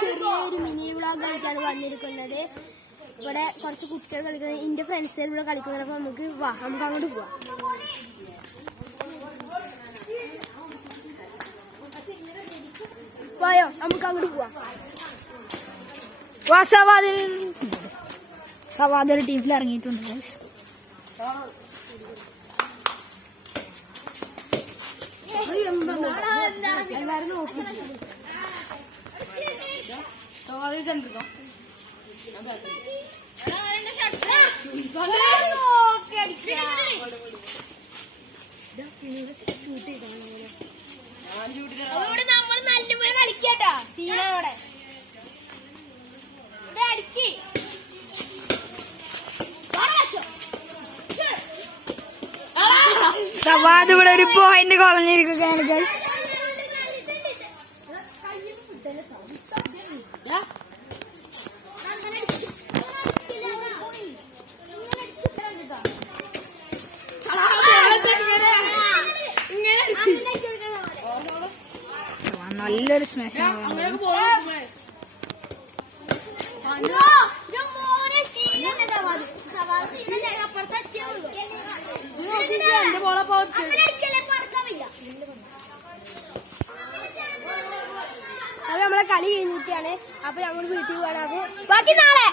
ചെറിയൊരു mini vlog ആയിട്ടാണ് വന്നിരിക്കുന്നത്. ഇവിടെ കുറച്ച് കുട്ടികൾ കളിക്കുന്നത്, എന്റെ ഫ്രണ്ട്സ് ഇവിടെ കളിക്കുന്നത്. അപ്പൊ നമുക്ക് അങ്ങോട്ട് പോവാം. പോയോ, നമുക്ക് അങ്ങോട്ട് പോവാം. സവാദൊരു ടീമിൽ ഇറങ്ങിയിട്ടുണ്ട്. എല്ലാരും നോക്കി നമ്മൾ നല്ലപോലെ കളിക്കട്ടോ. സീനോടെ അടിക്കി സവാദ് ഇവിടെ ഒരു പോയിന്റ് കളഞ്ഞിരിക്കുകയാണ് ഗൈസ്. നല്ലൊരു സ്മാഷ്. അത് നമ്മളെ കളി കഴിഞ്ഞിട്ടാണ്. അപ്പൊ നമ്മൾ വീട്ടിൽ പോകാൻ. അപ്പൊ ബാക്കി നാളെ